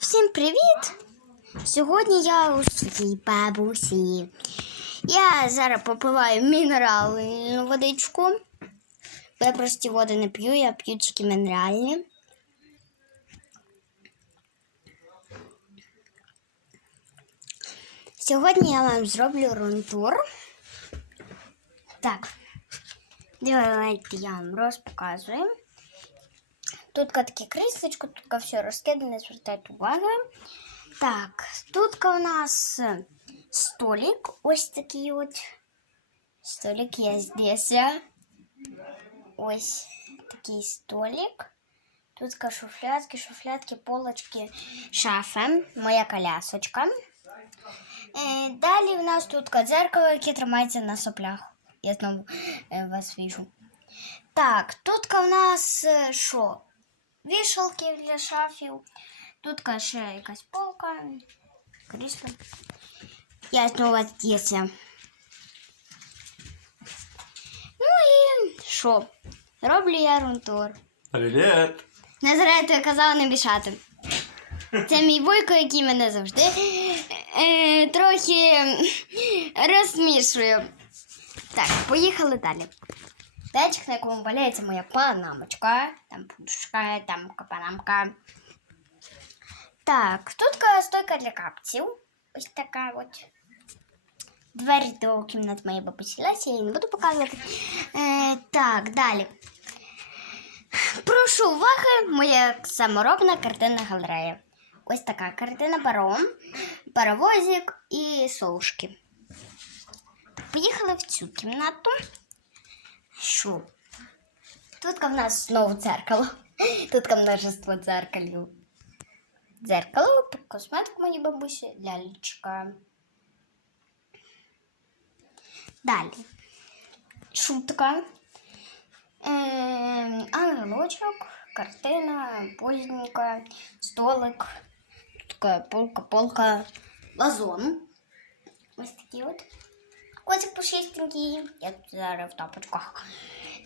Всім привіт! Сьогодні я у своїй бабусі. Я зараз попиваю мінеральну водичку. Бо Я прості води не п'ю, я п'ю тільки мінеральні. Сьогодні я вам зроблю рунтур. Так, давайте я вам розпоказую. Тут таке кріслечко, тут все розкидане, звертайте увагу. Так, тут у нас столик. Ось такий от. Столик є здесь. Ось такий столик. Тут шуфлятки, шуфлятки, полочки, шафа, моя колясочка. Е, Далі в нас тут ка дзеркало, яке тримається на соплях. Я знову е, вас віжу. Так, тут в нас е, що? Вішалки для шафів. Тут ще якась полка, крісло. Я знову здесь. Ну і що? Роблю я рунтур. Привіт! Назарето я казала не мішати. Це мій бойко, який мене завжди е, трохи розсмішує. Так, поїхали далі. Датчик, на якому валяється моя панамочка. Там подушка, там панамка. Так, тут стойка для капців. Ось така от. Двері до кімнат моєї бабусі Лесі, я її не буду показувати. Е, так, далі. Прошу уваги, моя саморобна картинна галерея. Ось така картина паром, паровозик і совушки. Поїхали в цю кімнату. Що? Тут в нас знову дзеркало. Тут множество дзеркалів. Дзеркало, косметик моїй бабусі, лялечка. Далі. Шутка. Ем, ангелочок, картина, поздненька, столик, така полка, полка, вазон. Ось такі от. Котик пушистенький, я тут зараз в тапочках.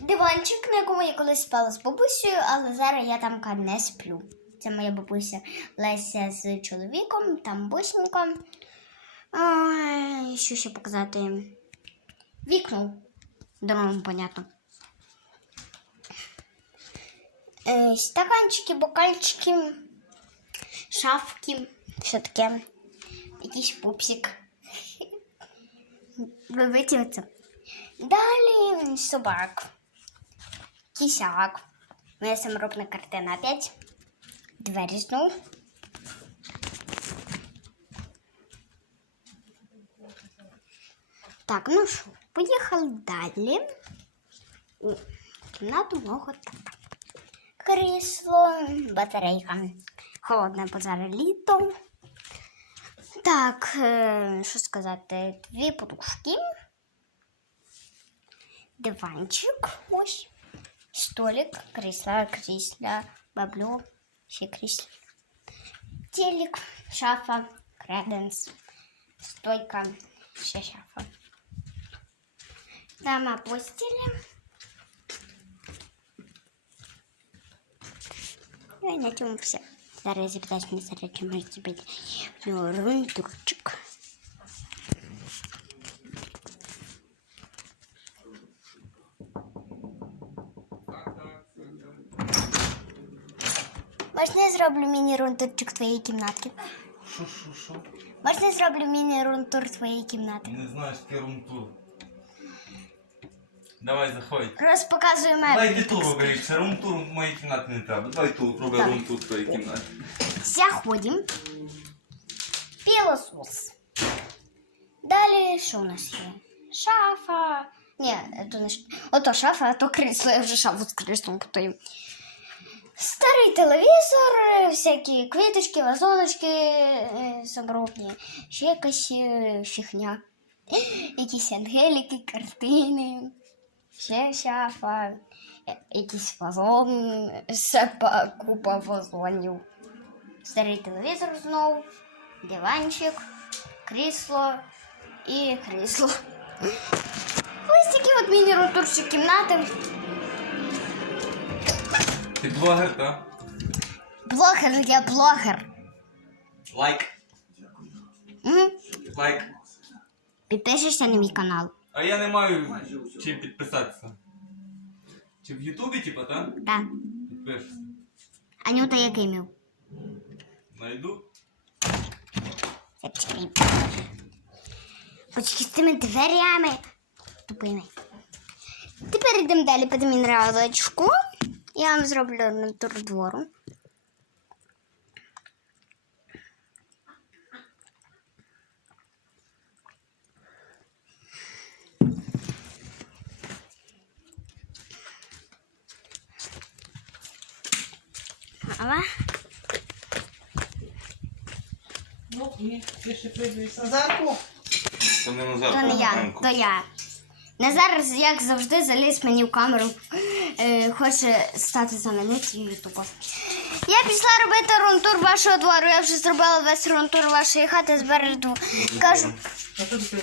Диванчик, на якому я колись спала з бабусею, але зараз я там не сплю. Це моя бабуся Леся з чоловіком, там бусинка. А, що ще показати? Вікно. Думаю, понятно. Е, стаканчики, бокальчики, шафки, що таке. Якийсь пупсик. Ви витягнете. Далі собак. Кісяк. Моя саморобна картина опять. Двері знов. Так, ну що, поїхали далі. У кімнату мого тата. Крісло, батарейка. Холодне бо зараз літо. Так, е, що сказати, дві подушки. Диванчик, ось. Столик, крісла, крісля, бабло, ще крісло. Телек, шафа, креденс, стойка, ще шафа. Дама постілі. Ну і на цьому все. Зараз запитаюсь на зараз, чи можна зробити рунтурчик. Можна я зроблю міні-рунтурчик твоєї кімнатки? Що, що, що? Можна я зроблю міні-рунтур твоєї кімнати? Не знаєш, який румтур. Давай заходь. Розпоказуй Давай мене. йди ту роби, це румтур в моїй кімнаті не треба. Давай ту роби Так. румтур в твоїй кімнаті. Заходим. Пілосос. Далі що у нас є? Шафа. Ні, то не ш... Ото шафа, а то крісло, я вже шафу з кріслом путаю. Старий телевізор, всякі квіточки, вазоночки е, саморобні, ще якась е, фігня. Якісь ангеліки, картини, Ще шафа, е, якийсь вазон, сепа, купа вазонів. Старий телевізор знову, диванчик, крісло і крісло. Ось такі от міні-ротурчик кімнати. Ти блогер, так? Блогер, я блогер. Лайк. Лайк. Підпишешся на мій канал. А я не маю чим підписатися. Чи в Ютубі, типа, так? Так. Підпишешся. Анюта Якимів. Найду. Почекай. Почекай з цими дверями. Тупими. Тепер йдемо далі по мінералочку. Я вам зроблю на тур двору. Ну і Назарку. То не То не я, то я. Назар, як завжди, заліз мені в камеру, е, хоче стати знаменитим ютубом. Я пішла робити рунтур вашого двору. Я вже зробила весь рунтур вашої хати спереду. Кажу, А що ти?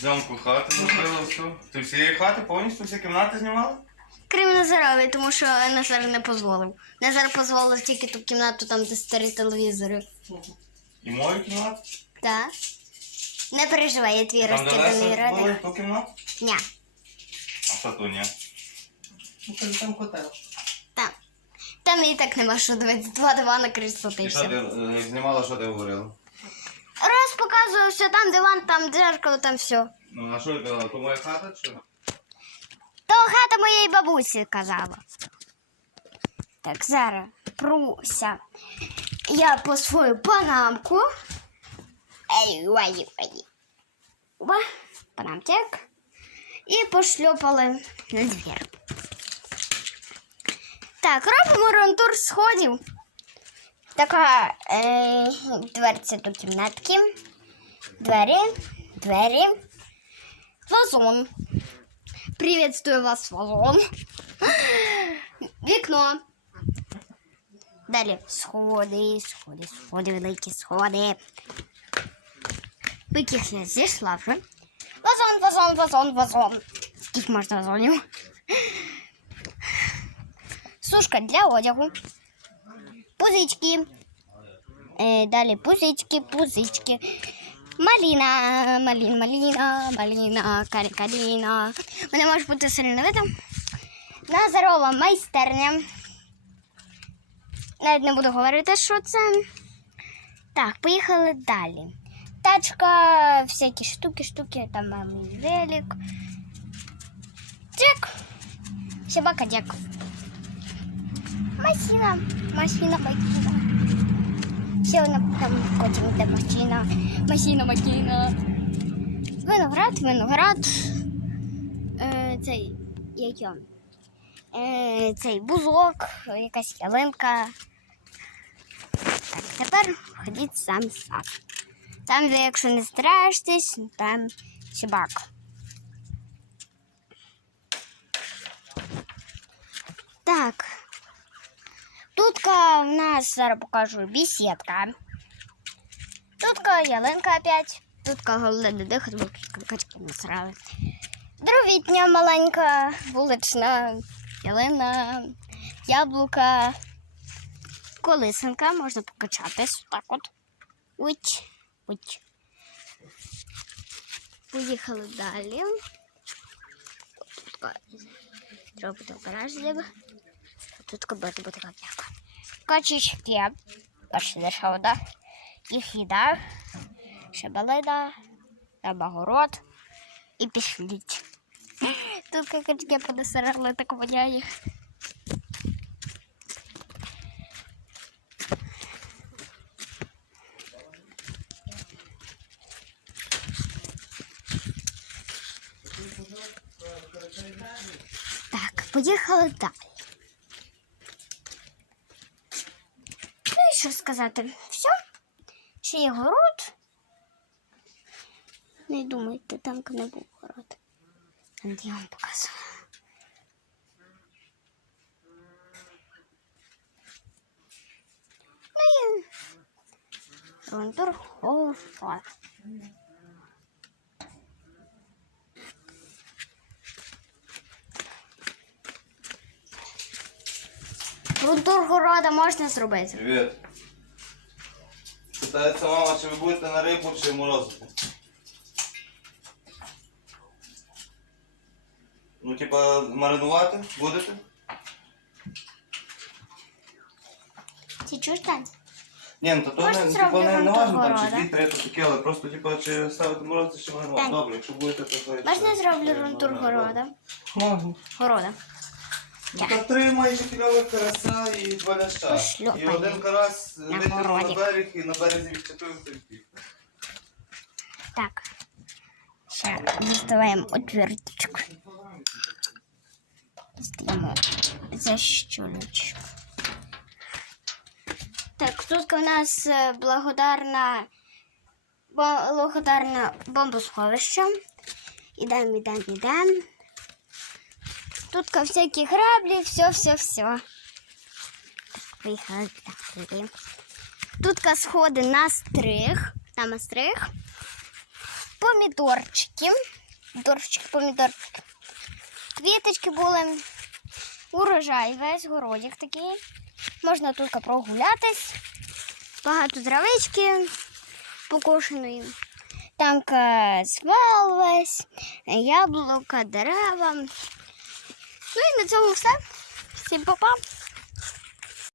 Зйомку хати зробила все. Ти всієї хати повністю всі кімнати знімала? крім Назарові, тому що Назар не дозволив. Назар дозволив тільки ту кімнату, там, де старі телевізори. І мою кімнату? Так? Не переживай, я твій була, ради. ту кімнату? Ня. А що то ні? Ну, кажу, там котел. Там. Там і так нема що дивитися. Два дивана й І що все. ти е, знімала, що ти говорила? Раз показувався, там диван, там дзеркало, там все. Ну, а що ти казала? То моя хата чи? То хата моєї бабусі казала. Так, зараз пруся. Я по свою панамку. Ей, ой, ой. Оба, панамтик. І пошльопали на двір. Так, робимо рантур сходів. Така е, дверця до кімнатки. Двері, двері. Вазон. Приветствую вас, вазон. Вікно. Далі сходи, сходи, сходи, великі сходи. Яких зійшла вже. Вазон, вазон, вазон, вазон. Скільки можна вазонів? Сушка для одягу. Пузички. Е, далі пузички, пузички. Маліна, малін, маліна, маліна, карі, каріна. Мене може бути сильно видно. Назарова майстерня. Навіть не буду говорити, що це. Так, поїхали далі. Тачка, всякі штуки, штуки, там мій велик. Джек. Собака Джек. Машина, машина, машина. Ще одна там потім йде машина. Машина, машина. Виноград, виноград. Е, цей, як? Е, цей бузок, якась ялинка. Ходіть сам сад. Там, де якщо не страшитесь, там собака. Так. Тут в нас зараз покажу бесідка. Тут ялинка опять. Тут голодний дихат, бо качки насрали. Дровітня маленька, вулична, ялина, яблука, колисинка, можна покачатись. Так от. Уч, уч. Поїхали далі. Треба буде обережливо. Тут кобити буде кап'яка. Качечки. Пошли вода. Їх їда. Шебелида. Набагород. І пішліть. Тут какачки подосирали, так воняє. Так, поїхали далі. Ну і що сказати? Все. Ще є город. Не думайте, там не був город. Там я вам показувала. Ну і рунтур Рунтур города можна зробити. Привіт. Питається мама, чи ви будете на рибу чи морозити? Ну, типа, маринувати будете? Ти чуєш, Тань? Ні, ну то, то Можна не, зроблю не, не важно, там, чи рода? дві, три, то таке, але просто, типа, чи ставити морозити, чи маринувати. Так. Добре, якщо будете, то... то Можна це- зроблю рунтур города? Можна. Города. Ну, та три майже кільових карася і два ляща. І один карась витягнув на городі. берег і на березі відчепив той. Так. Ще доставаємо отверточку. Достаємо защолочку. Так, тут у нас е, благодарна, бо- благодарна бомбосховище. Ідем, ідем, ідем. Тут всякі граблі, все, все, все. Так, поїхали. Тут сходи на стриг. Там на стриг помідорчики. Помідорчики, помідорчики. Квіточки були. Урожай, весь городик такий. Можна тут прогулятись. Багато травички покошеної. Там свал весь, яблука, дерева. Ну і на цьому все. Всім па-па.